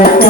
Música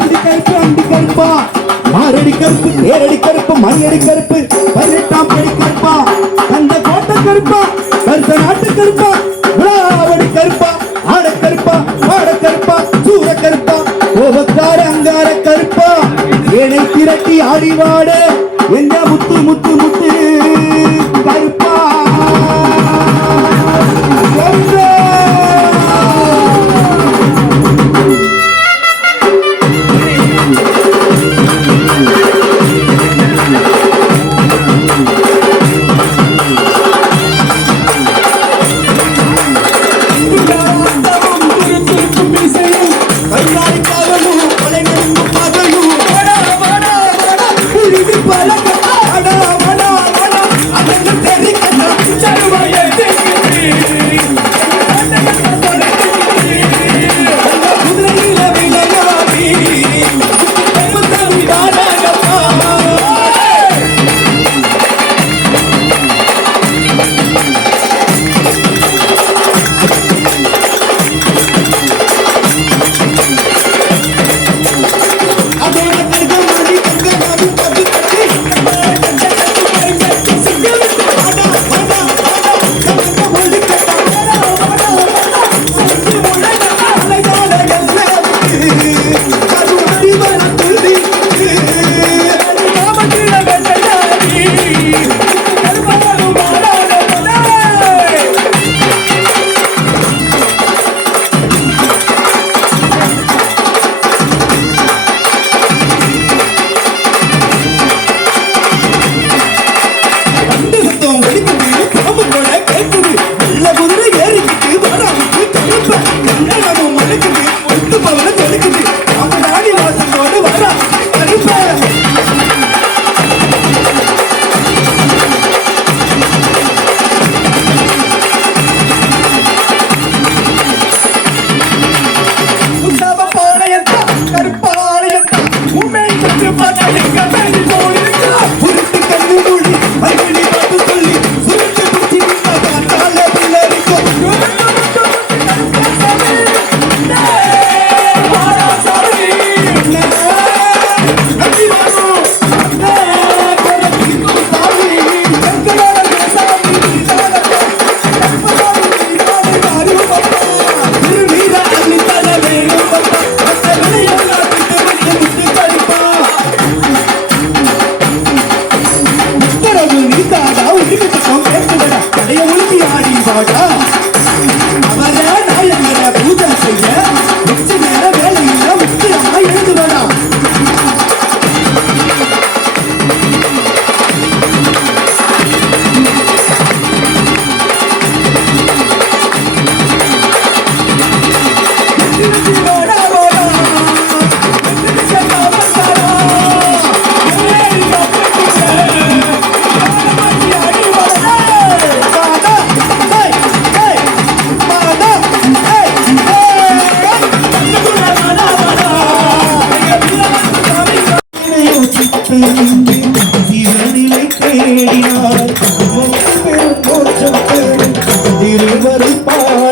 கருப்பா. மாரடி கருப்பு நேரடி கருப்பு மண்ணடி கருப்பு பதினெட்டாம் படி கருப்பா. அந்த கோட்டை கருப்பா கருத்த நாட்டு கருப்பா விழாவடி கருப்பா ஆட கருப்பா பாட கருப்பா சூர கருப்பா கோபக்கார அங்கார கருப்பா. ஏனை திரட்டி ஆடிவாட எங்க முத்து முத்து முத்து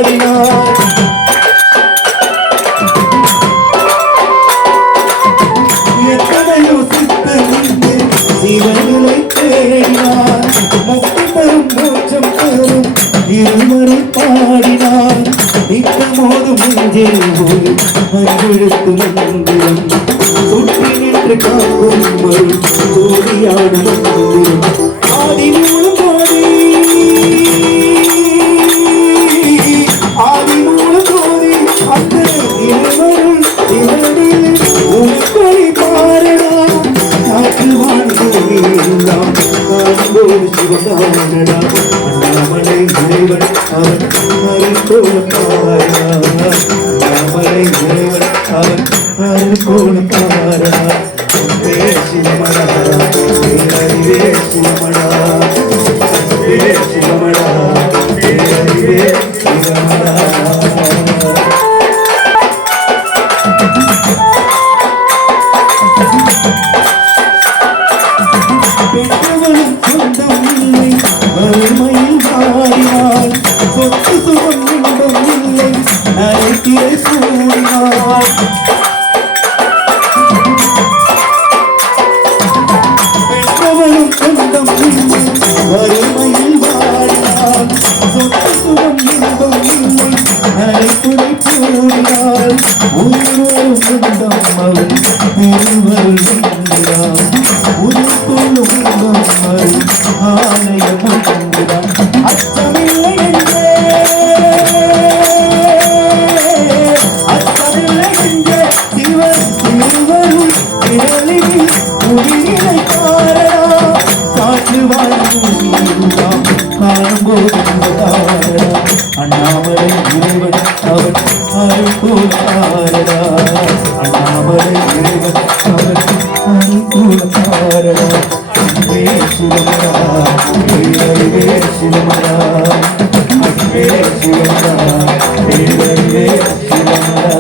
പാടിനാർ എത്തനയോ മന്ദിരം സുട്ടി കാക്കും മന്ദിരം காண்போடு சிவகானடா அண்ணாமலை இறைவன் அவன் அருள்கோல பாரடா அண்ணாமலை இறைவன் அவன் அருள்கோல பாரடா வே சிவமடா நரைத்திரை சூடினாள் ஒருவரும் சொந்தம் அவள் திருவருள் உருக்கொள்ளும் இன்பம் வரும் ஆலயம் அச்சமில்லை என்றே. அச்சமில்லை என்றே. சிவர் శరణా అన్వే సురమరా వేరే సురమరా అన్వే సురమరా వేరే సురమరా